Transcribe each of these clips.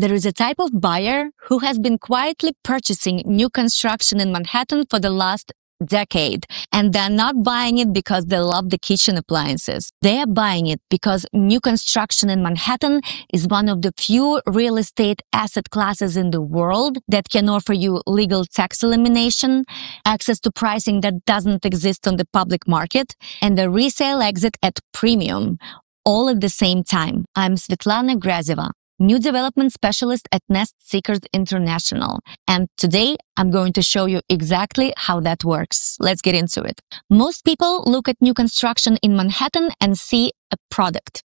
There is a type of buyer who has been quietly purchasing new construction in Manhattan for the last decade, and they're not buying it because they love the kitchen appliances. They are buying it because new construction in Manhattan is one of the few real estate asset classes in the world that can offer you legal tax elimination, access to pricing that doesn't exist on the public market, and a resale exit at premium, all at the same time. I'm Svetlana Grazeva, new development specialist at Nest Seekers International. And today I'm going to show you exactly how that works. Let's get into it. Most people look at new construction in Manhattan and see a product.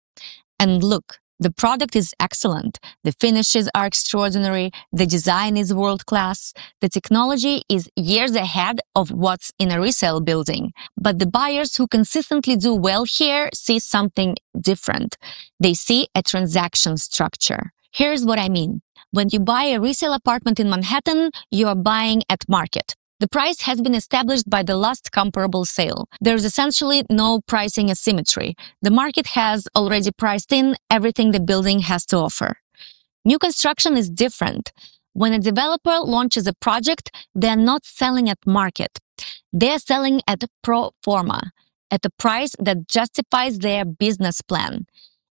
And look, the product is excellent. The finishes are extraordinary. The design is world-class. The technology is years ahead of what's in a resale building. But the buyers who consistently do well here see something different. They see a transaction structure. Here's what I mean. When you buy a resale apartment in Manhattan, you are buying at market. The price has been established by the last comparable sale. There's essentially no pricing asymmetry. The market has already priced in everything the building has to offer. New construction is different. When a developer launches a project, they're not selling at market. They're selling at pro forma, at a price that justifies their business plan.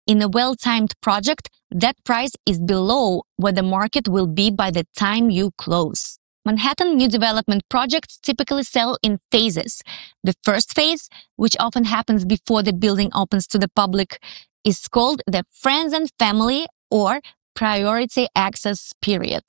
In a well-timed project, that price is below where the market will be by the time you close. Manhattan new development projects typically sell in phases. The first phase, which often happens before the building opens to the public, is called the friends and family or priority access period.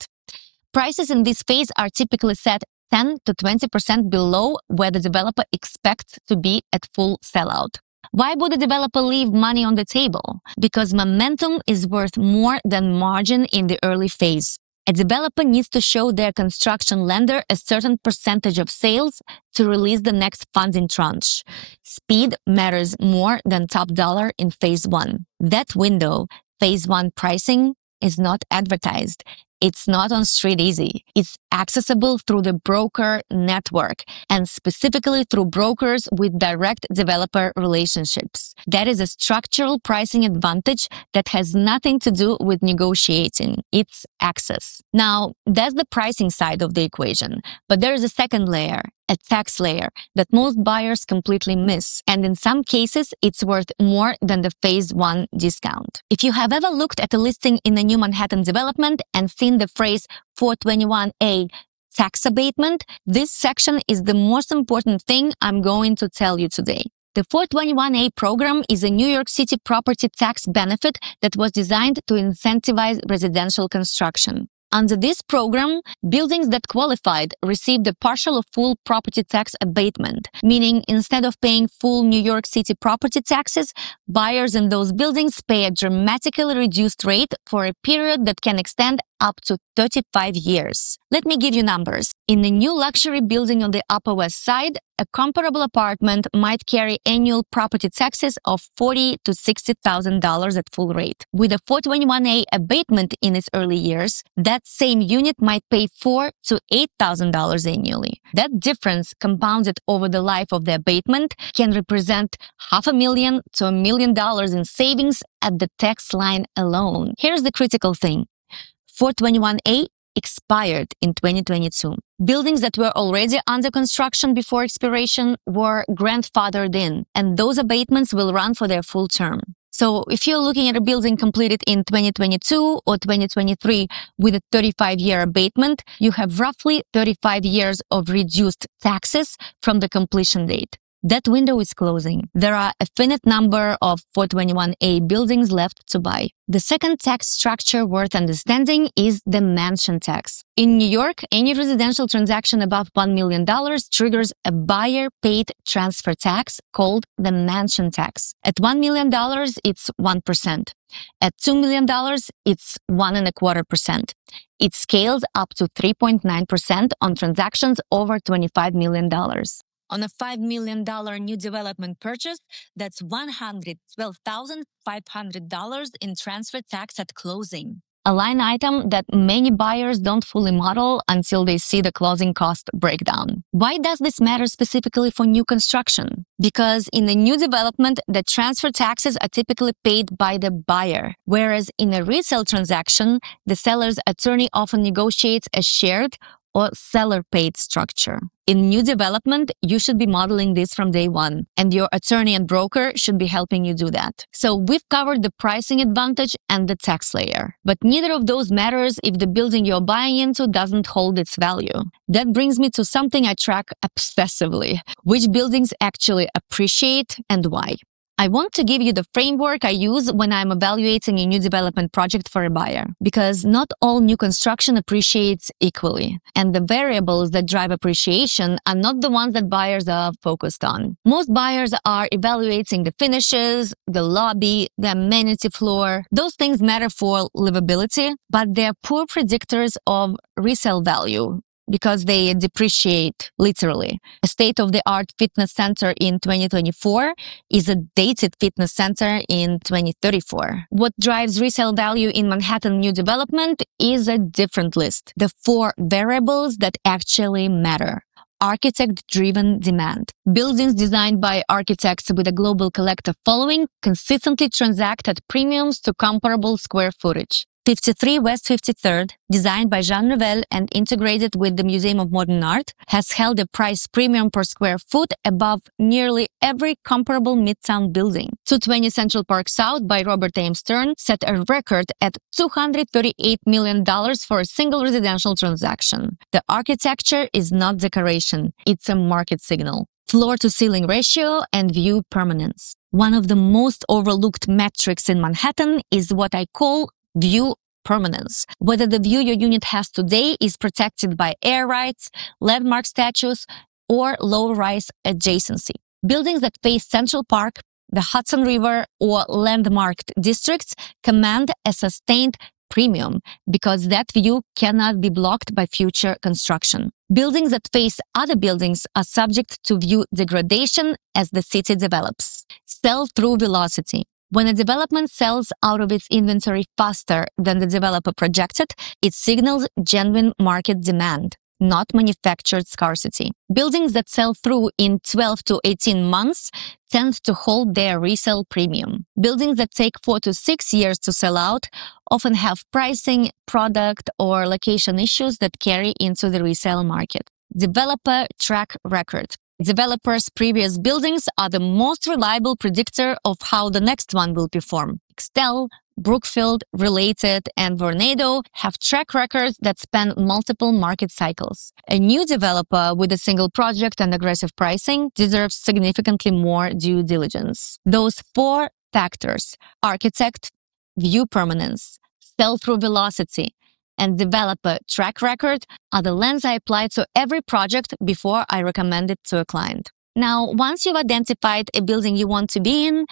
Prices in this phase are typically set 10 to 20% below where the developer expects to be at full sellout. Why would a developer leave money on the table? Because momentum is worth more than margin in the early phase. A developer needs to show their construction lender a certain percentage of sales to release the next funding tranche. Speed matters more than top dollar in phase one. That window, phase one pricing, is not advertised. It's not on Street Easy. It's accessible through the broker network and specifically through brokers with direct developer relationships. That is a structural pricing advantage that has nothing to do with negotiating. It's access. Now, that's the pricing side of the equation. But there is a second layer, a tax layer, that most buyers completely miss. And in some cases, it's worth more than the phase one discount. If you have ever looked at a listing in a new Manhattan development and seen the phrase 421A tax abatement, this section is the most important thing I'm going to tell you today. The 421A program is a New York City property tax benefit that was designed to incentivize residential construction. Under this program, buildings that qualified received a partial or full property tax abatement, meaning instead of paying full New York City property taxes, buyers in those buildings pay a dramatically reduced rate for a period that can extend up to 35 years. Let me give you numbers. In a new luxury building on the Upper West Side, a comparable apartment might carry annual property taxes of $40,000 to $60,000 at full rate. With a 421A abatement in its early years, that same unit might pay $4,000 to $8,000 annually. That difference, compounded over the life of the abatement, can represent $500,000 to $1 million in savings at the tax line alone. Here's the critical thing. 421A expired in 2022. Buildings that were already under construction before expiration were grandfathered in, and those abatements will run for their full term. So if you're looking at a building completed in 2022 or 2023 with a 35-year abatement, you have roughly 35 years of reduced taxes from the completion date. That window is closing. There are a finite number of 421A buildings left to buy. The second tax structure worth understanding is the mansion tax. In New York, any residential transaction above $1 million triggers a buyer-paid transfer tax called the mansion tax. At $1 million, it's 1%. At $2 million, it's 1.25%. It scales up to 3.9% on transactions over $25 million. On a $5 million new development purchase, that's $112,500 in transfer tax at closing. a line item that many buyers don't fully model until they see the closing cost breakdown. Why does this matter specifically for new construction? Because in a new development, the transfer taxes are typically paid by the buyer, whereas in a resale transaction, the seller's attorney often negotiates a shared or seller-paid structure. In new development, you should be modeling this from day one, and your attorney and broker should be helping you do that. So we've covered the pricing advantage and the tax layer, but neither of those matters if the building you're buying into doesn't hold its value. That brings me to something I track obsessively: which buildings actually appreciate and why. I want to give you the framework I use when I'm evaluating a new development project for a buyer, because not all new construction appreciates equally, and the variables that drive appreciation are not the ones that buyers are focused on. Most buyers are evaluating the finishes, the lobby, the amenity floor. Those things matter for livability, but they're poor predictors of resale value, because they depreciate literally. A state-of-the-art fitness center in 2024 is a dated fitness center in 2034. What drives resale value in Manhattan new development is a different list: the 4 variables that actually matter. Architect-driven demand. Buildings designed by architects with a global collective following consistently transact at premiums to comparable square footage. 53 West 53rd, designed by Jean Nouvel and integrated with the Museum of Modern Art, has held a price premium per square foot above nearly every comparable Midtown building. 220 Central Park South by Robert A. Stern set a record at $238 million for a single residential transaction. The architecture is not decoration, it's a market signal. Floor-to-ceiling ratio and view permanence. One of the most overlooked metrics in Manhattan is what I call view permanence. Whether the view your unit has today is protected by air rights, landmark status, or low-rise adjacency. Buildings that face Central Park, the Hudson River, or landmarked districts command a sustained premium because that view cannot be blocked by future construction. Buildings that face other buildings are subject to view degradation as the city develops. Sell-through velocity. When a development sells out of its inventory faster than the developer projected, it signals genuine market demand, not manufactured scarcity. Buildings that sell through in 12 to 18 months tend to hold their resale premium. Buildings that take 4 to 6 years to sell out often have pricing, product, or location issues that carry into the resale market. Developer track record. Developers' previous buildings are the most reliable predictor of how the next one will perform. Extel, Brookfield, Related, and Vornado have track records that span multiple market cycles. A new developer with a single project and aggressive pricing deserves significantly more due diligence. Those 4 factors: architect, view permanence, sell-through velocity, and developer track record are the lens I apply to every project before I recommend it to a client. Now, once you've identified a building you want to be in,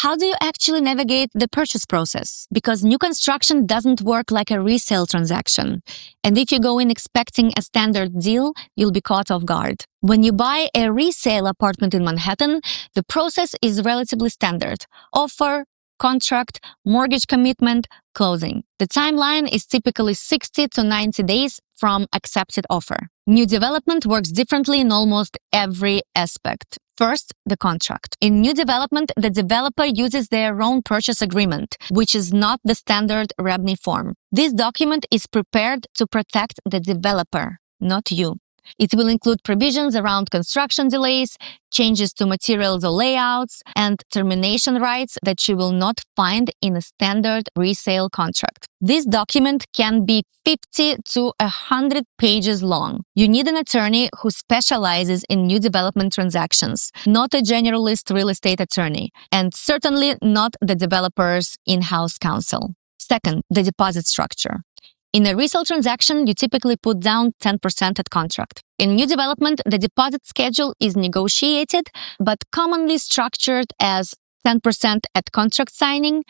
how do you actually navigate the purchase process? Because new construction doesn't work like a resale transaction. And if you go in expecting a standard deal, you'll be caught off guard. When you buy a resale apartment in Manhattan, the process is relatively standard: offer, contract, mortgage commitment, closing. The timeline is typically 60 to 90 days from accepted offer. New development works differently in almost every aspect. First, the contract. In new development, the developer uses their own purchase agreement, which is not the standard REBNY form. This document is prepared to protect the developer, not you. It will include provisions around construction delays, changes to materials or layouts, and termination rights that you will not find in a standard resale contract. This document can be 50 to 100 pages long. You need an attorney who specializes in new development transactions, not a generalist real estate attorney, and certainly not the developer's in-house counsel. Second, the deposit structure. In a resale transaction, you typically put down 10% at contract. In new development, the deposit schedule is negotiated, but commonly structured as 10% at contract signing,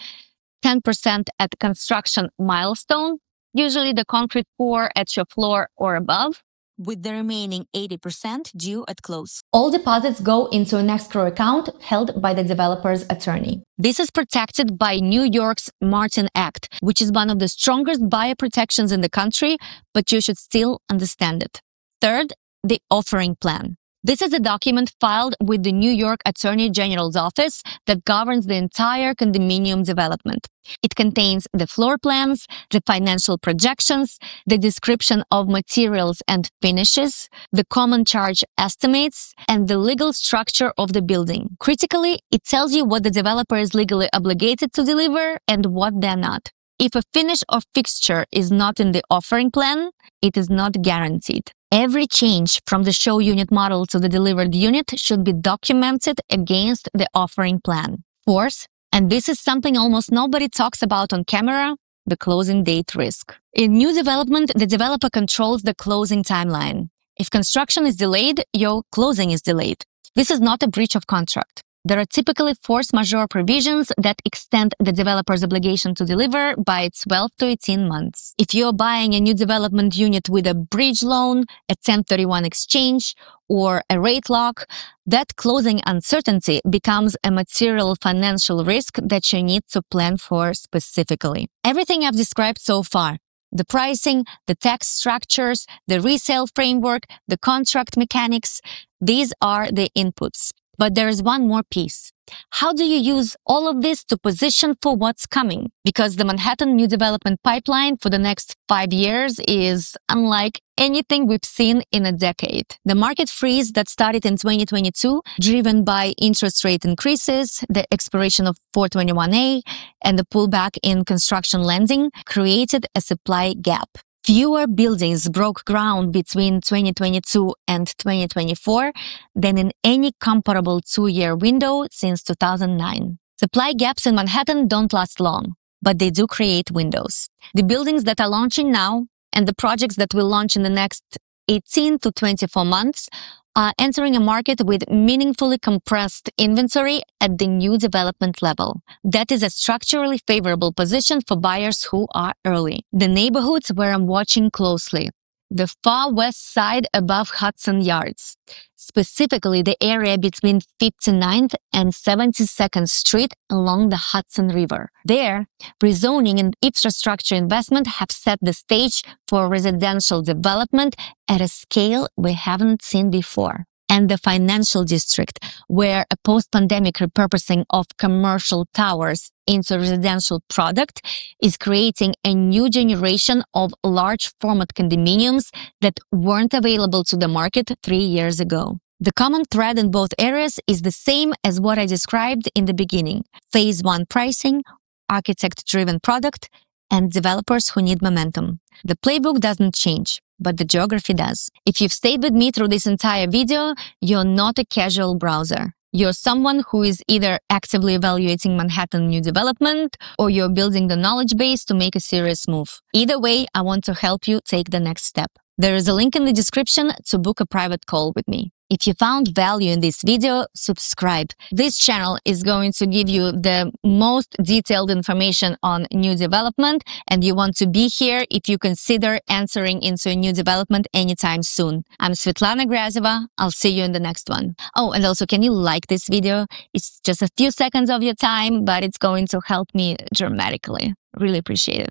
10% at construction milestone, usually the concrete pour at your floor or above, with the remaining 80% due at close. All deposits go into an escrow account held by the developer's attorney. This is protected by New York's Martin Act, which is one of the strongest buyer protections in the country, but you should still understand it. Third, the offering plan. This is a document filed with the New York Attorney General's office that governs the entire condominium development. It contains the floor plans, the financial projections, the description of materials and finishes, the common charge estimates, and the legal structure of the building. Critically, it tells you what the developer is legally obligated to deliver and what they're not. If a finish or fixture is not in the offering plan, it is not guaranteed. Every change from the show unit model to the delivered unit should be documented against the offering plan. Fourth, and this is something almost nobody talks about on camera, the closing date risk. In new development, the developer controls the closing timeline. If construction is delayed, your closing is delayed. This is not a breach of contract. There are typically force majeure provisions that extend the developer's obligation to deliver by 12 to 18 months. If you're buying a new development unit with a bridge loan, a 1031 exchange, or a rate lock, that closing uncertainty becomes a material financial risk that you need to plan for specifically. Everything I've described so far, the pricing, the tax structures, the resale framework, the contract mechanics, these are the inputs. But there is one more piece. How do you use all of this to position for what's coming? Because the Manhattan new development pipeline for the next 5 years is unlike anything we've seen in a decade. The market freeze that started in 2022, driven by interest rate increases, the expiration of 421A, and the pullback in construction lending, created a supply gap. Fewer buildings broke ground between 2022 and 2024 than in any comparable 2-year window since 2009. Supply gaps in Manhattan don't last long, but they do create windows. The buildings that are launching now and the projects that will launch in the next 18 to 24 months are entering a market with meaningfully compressed inventory at the new development level. That is a structurally favorable position for buyers who are early. The neighborhoods where I'm watching closely: the far west side above Hudson Yards, specifically the area between 59th and 72nd Street along the Hudson River. There, rezoning and infrastructure investment have set the stage for residential development at a scale we haven't seen before. And the financial district, where a post-pandemic repurposing of commercial towers into residential product is creating a new generation of large format condominiums that weren't available to the market 3 years ago. The common thread in both areas is the same as what I described in the beginning: phase 1 pricing, architect-driven product, and developers who need momentum. The playbook doesn't change, but the geography does. If you've stayed with me through this entire video, you're not a casual browser. You're someone who is either actively evaluating Manhattan new development, or you're building the knowledge base to make a serious move. Either way, I want to help you take the next step. There is a link in the description to book a private call with me. If you found value in this video, subscribe. This channel is going to give you the most detailed information on new development, and you want to be here if you consider entering into a new development anytime soon. I'm Svetlana Grazeva. I'll see you in the next one. Oh, and also, can you like this video? It's just a few seconds of your time, but it's going to help me dramatically. Really appreciate it.